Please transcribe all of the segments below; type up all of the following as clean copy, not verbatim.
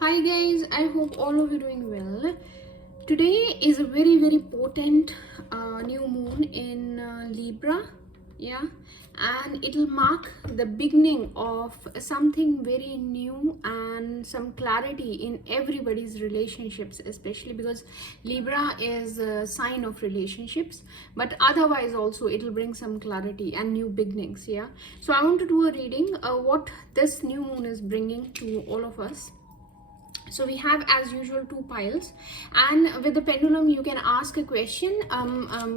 Hi guys, I hope all of you doing well. Today is a very potent new moon in Libra, yeah, and it'll mark the beginning of something very new and some clarity in everybody's relationships, especially because Libra is a sign of relationships, but otherwise also it'll bring some clarity and new beginnings, yeah. So I want to do a reading what this new moon is bringing to all of us. So we have as usual two piles, and with the pendulum you can ask a question,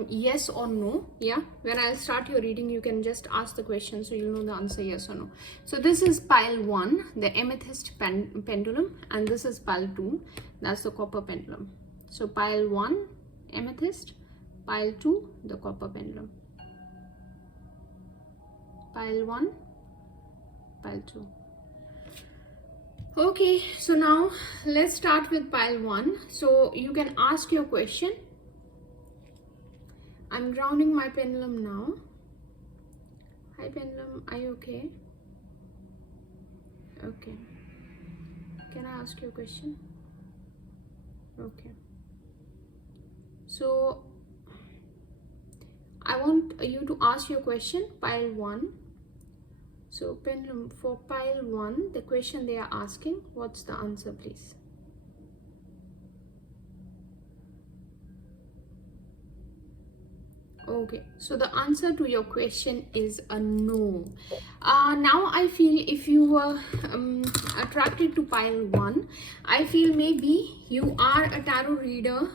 yes or no, yeah. When I'll start your reading you can just ask the question so you'll know the answer, yes or no. So this is pile 1, the amethyst pendulum, and this is pile 2, that's the copper pendulum. So pile 1 amethyst, pile 2 the copper pendulum, pile 1, pile 2. Okay, so now let's start with pile 1. So you can ask your question. I'm grounding my pendulum now. Hi pendulum, are you okay? Okay. Can I ask you a question? Okay. So I want you to ask your question, pile 1. So pendulum, for pile 1, the question they are asking, what's the answer, please? Okay, so the answer to your question is a no. Now I feel if you were attracted to pile 1, I feel maybe you are a tarot reader,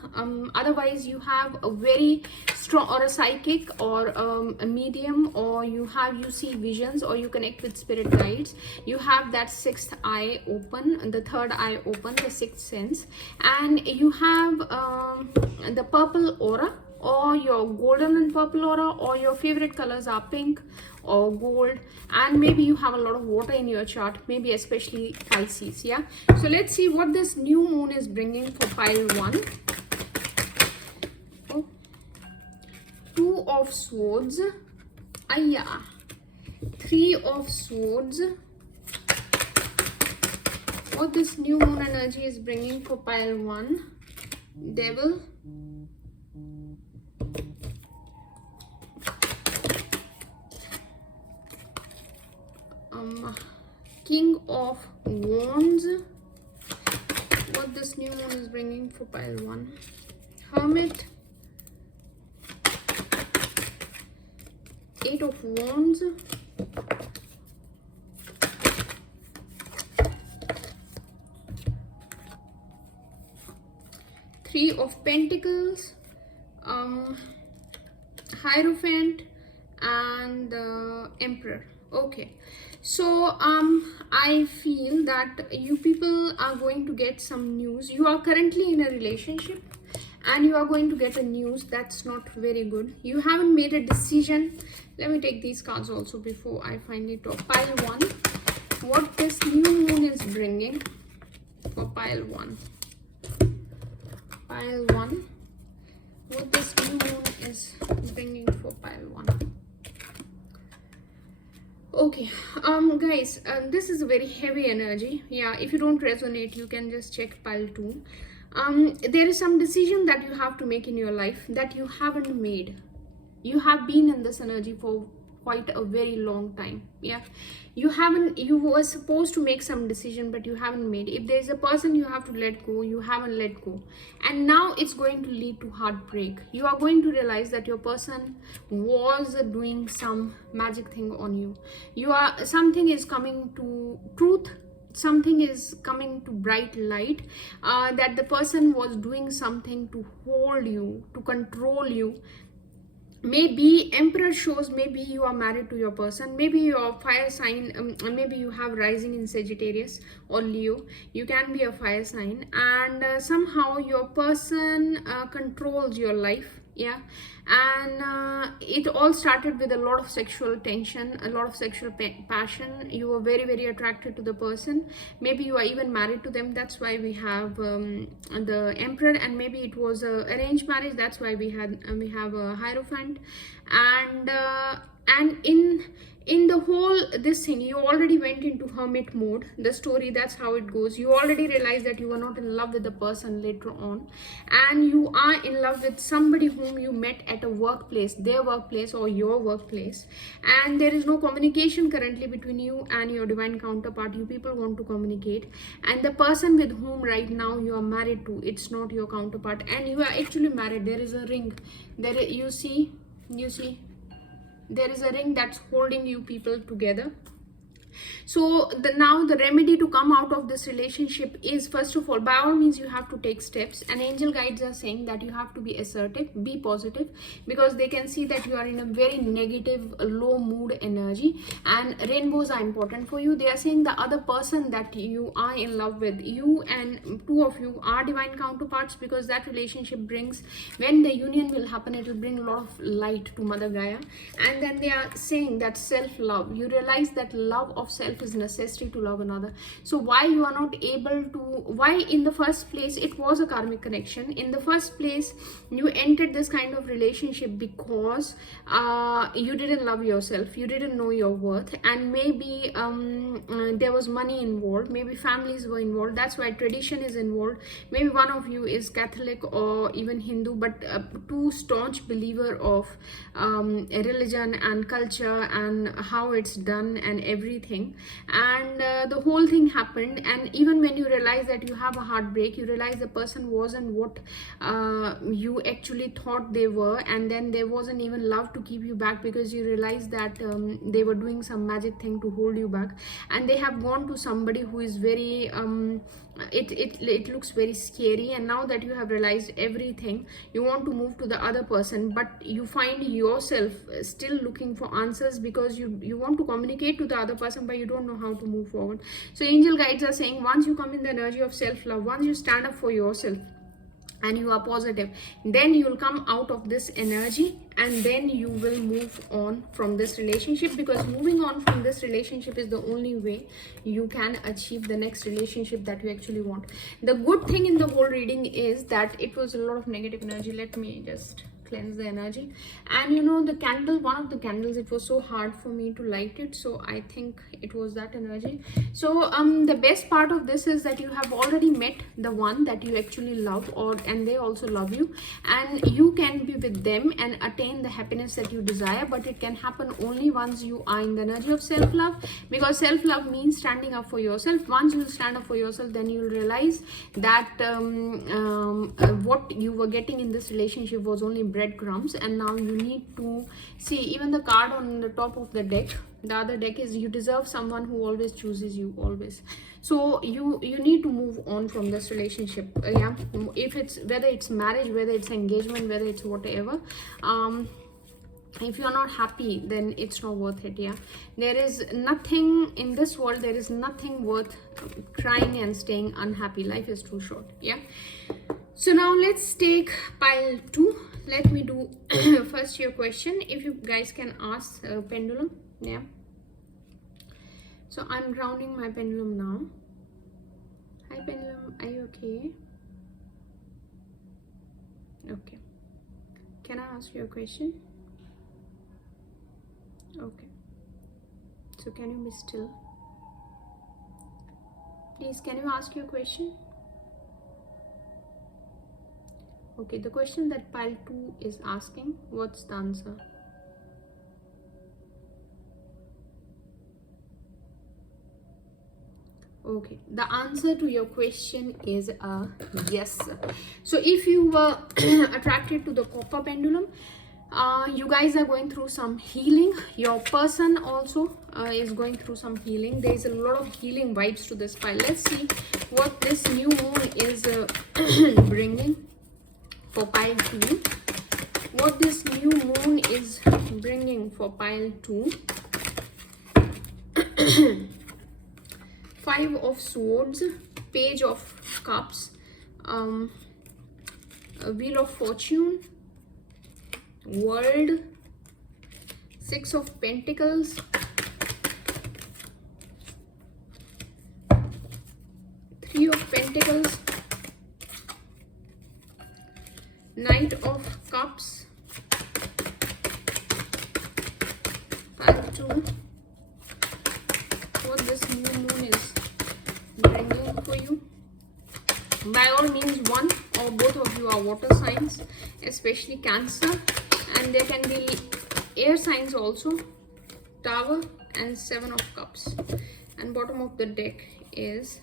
otherwise you have a very strong, or a psychic, or a medium, or you see visions, or you connect with spirit guides. You have that sixth eye open, the third eye open, the sixth sense, and you have the purple aura, or your golden and purple aura, or your favorite colors are pink or gold, and maybe you have a lot of water in your chart, maybe especially Pisces, yeah. So let's see what this new moon is bringing for pile 1. Oh, 2 of swords, ayah, 3 of swords. What this new moon energy is bringing for pile 1, devil, king of wands. What this new moon is bringing for pile 1, hermit, 8 of wands, Three of pentacles, hierophant, and the emperor. Okay, so I feel that you people are going to get some news. You are currently in a relationship and you are going to get a news that's not very good. You haven't made a decision. Let me take these cards also before I finally talk. Pile 1, what this new moon is bringing for pile 1. Pile 1, what this new moon is bringing for pile 1. Okay, guys, this is a very heavy energy. Yeah, if you don't resonate, you can just check pile 2. There is some decision that you have to make in your life that you haven't made. You have been in this energy for quite a very long time, yeah. You were supposed to make some decision, but you haven't made. If there's a person you have to let go, you haven't let go, and now it's going to lead to heartbreak. You are going to realize that your person was doing some magic thing on you. Something is coming to truth, something is coming to bright light, that the person was doing something to hold you, to control you. Maybe emperor shows maybe you are married to your person, maybe your fire sign, maybe you have rising in Sagittarius or Leo. You can be a fire sign, and somehow your person controls your life, yeah. And it all started with a lot of sexual tension, a lot of sexual passion. You were very attracted to the person. Maybe you are even married to them, that's why we have the emperor. And maybe it was a arranged marriage, that's why we have a hierophant. And in the whole this thing, you already went into hermit mode. The story, that's how it goes. You already realize that you are not in love with the person later on, and you are in love with somebody whom you met at a workplace, their workplace or your workplace, and there is no communication currently between you and your divine counterpart. You people want to communicate, and the person with whom right now you are married to, it's not your counterpart, and you are actually married. There is a ring there, you see there is a ring that's holding you people together. So now the remedy to come out of this relationship is, first of all, by all means you have to take steps, and angel guides are saying that you have to be assertive, be positive, because they can see that you are in a very negative, low mood energy, and rainbows are important for you. They are saying the other person that you are in love with, you and two of you are divine counterparts, because that relationship brings, when the union will happen, it will bring a lot of light to Mother Gaia. And then they are saying that self-love, you realize that love of self is necessary to love another. So why you are not able to, why in the first place it was a karmic connection, in the first place you entered this kind of relationship because you didn't love yourself, you didn't know your worth, and maybe there was money involved, maybe families were involved, that's why tradition is involved. Maybe one of you is Catholic or even Hindu, but too staunch believer of religion and culture and how it's done and everything, and the whole thing happened. And even when you realize that you have a heartbreak, you realize the person wasn't what you actually thought they were, and then there wasn't even love to keep you back, because you realize that they were doing some magic thing to hold you back, and they have gone to somebody who is very it looks very scary. And now that you have realized everything, you want to move to the other person, but you find yourself still looking for answers, because you want to communicate to the other person, but you don't know how to move forward. So angel guides are saying, once you come in the energy of self-love, once you stand up for yourself and you are positive, then you will come out of this energy, and then you will move on from this relationship, because moving on from this relationship is the only way you can achieve the next relationship that you actually want. The good thing in the whole reading is that it was a lot of negative energy. Let me just cleanse the energy. And you know, the candle, one of the candles, it was so hard for me to light it, so I think it was that energy. So the best part of this is that you have already met the one that you actually love, and they also love you, and you can be with them and attain the happiness that you desire. But it can happen only once you are in the energy of self-love, because self-love means standing up for yourself. Once you stand up for yourself, then you'll realize that what you were getting in this relationship was only breadcrumbs, and now you need to see. Even the card on the top of the deck, the other deck, is you deserve someone who always chooses you, always. So you need to move on from this relationship. Yeah, if it's, whether it's marriage, whether it's engagement, whether it's whatever, if you're not happy, then it's not worth it. Yeah, there is nothing in this world, there is nothing worth crying and staying unhappy. Life is too short. Yeah, so now let's take pile 2. Let me do first your question, if you guys can ask pendulum. Yeah, so I'm grounding my pendulum now. Hi pendulum, are you okay? Okay, can I ask you a question? Okay, so can you be still? Please, can you ask your question? Okay, the question that pile 2 is asking, what's the answer? Okay, the answer to your question is a yes. So if you were attracted to the copper pendulum, you guys are going through some healing. Your person also is going through some healing. There is a lot of healing vibes to this pile. Let's see what this new moon is bringing for pile 2. What this new moon is bringing for pile 2. 5 of Swords, Page of Cups, Wheel of Fortune, World, 6 of Pentacles, 3 of Pentacles, Knight of Cups, pile 2, By all means, one or both of you are water signs, especially Cancer, and there can be air signs also. Tower and 7 of Cups, and bottom of the deck is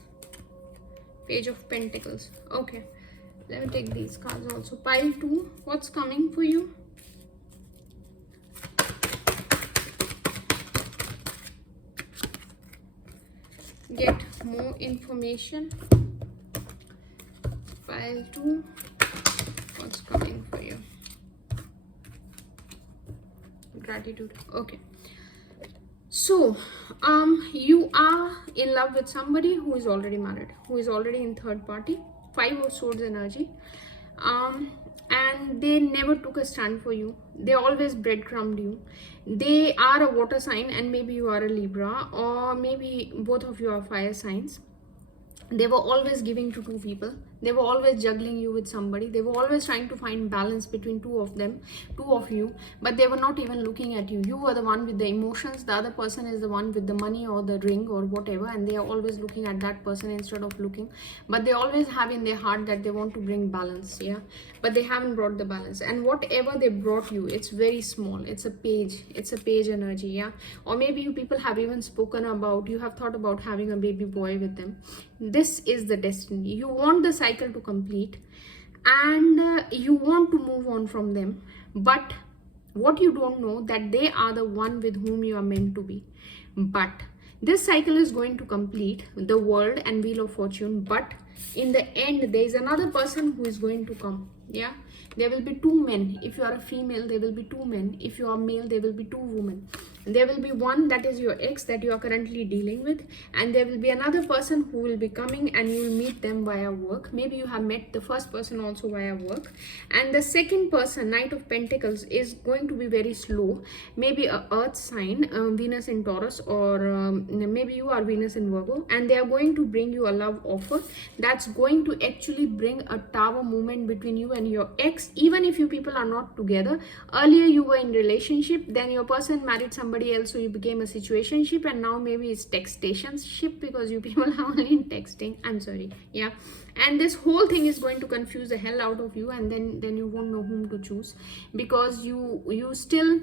Page of Pentacles. Okay, let me take these cards also. Pile 2, what's coming for you? Get more information. Pile 2, what's coming for you? Gratitude. Okay, so you are in love with somebody who is already married, who is already in third party. 5 of Swords energy, and they never took a stand for you. They always breadcrumbed you. They are a water sign, and maybe you are a Libra, or maybe both of you are fire signs. They were always giving to 2 people. They were always juggling you with somebody. They were always trying to find balance between 2 of them, 2 of you, but they were not even looking at you. You were the one with the emotions. The other person is the one with the money or the ring or whatever, and they are always looking at that person instead of looking. But they always have in their heart that they want to bring balance, yeah, but they haven't brought the balance. And whatever they brought you, it's very small. It's a page energy, yeah. Or maybe you people have even spoken about, you have thought about having a baby boy with them. This is the destiny. You want the cycle to complete, and you want to move on from them, but what you don't know that they are the one with whom you are meant to be. But this cycle is going to complete, the World and Wheel of Fortune, but in the end there is another person who is going to come, yeah. There will be 2 men. If you are a female, there will be 2 men. If you are male, there will be 2 women. There will be one that is your ex that you are currently dealing with, and there will be another person who will be coming, and you will meet them via work. Maybe you have met the first person also via work, and the second person, Knight of Pentacles, is going to be very slow. Maybe a earth sign, Venus in Taurus, or maybe you are Venus in Virgo, and they are going to bring you a love offer that's going to actually bring a tower moment between you and your ex. Even if you people are not together, earlier you were in relationship, then your person married somebody else, so you became a situationship, and now maybe it's textationship because you people are only in texting. I'm sorry, yeah. And this whole thing is going to confuse the hell out of you, and then you won't know whom to choose, because you still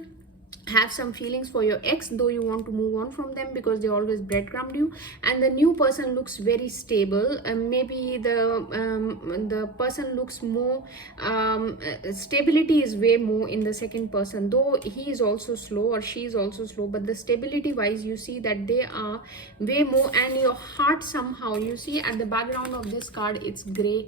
have some feelings for your ex, though you want to move on from them because they always breadcrumbed you. And the new person looks very stable. Maybe the person looks more stability is way more in the second person, though he is also slow or she is also slow, but the stability wise you see that they are way more. And your heart, somehow you see at the background of this card, it's gray,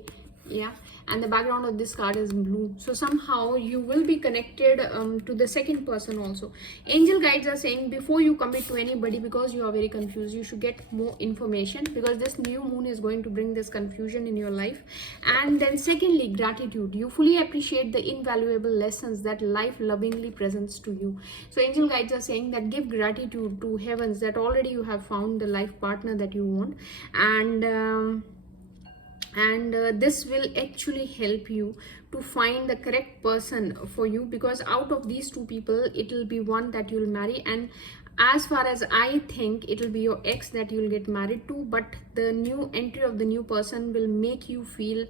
yeah, and the background of this card is blue. So somehow you will be connected to the second person also. Angel guides are saying before you commit to anybody, because you are very confused, you should get more information, because this new moon is going to bring this confusion in your life. And then secondly, gratitude. You fully appreciate the invaluable lessons that life lovingly presents to you. So angel guides are saying that give gratitude to heavens that already you have found the life partner that you want. And this will actually help you to find the correct person for you, because out of these 2 people it will be one that you'll marry. And as far as I think, it will be your ex that you'll get married to, but the new entry of the new person will make you feel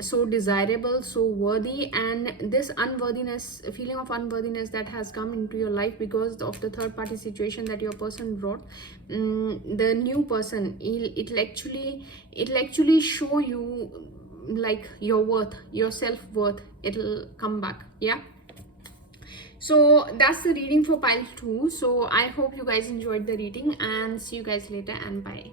so desirable, so worthy. And this unworthiness, feeling of unworthiness that has come into your life because of the third party situation that your person brought, the new person, it'll actually show you like your worth, your self-worth. It'll come back, yeah. So that's the reading for pile 2. So I hope you guys enjoyed the reading, and see you guys later, and bye.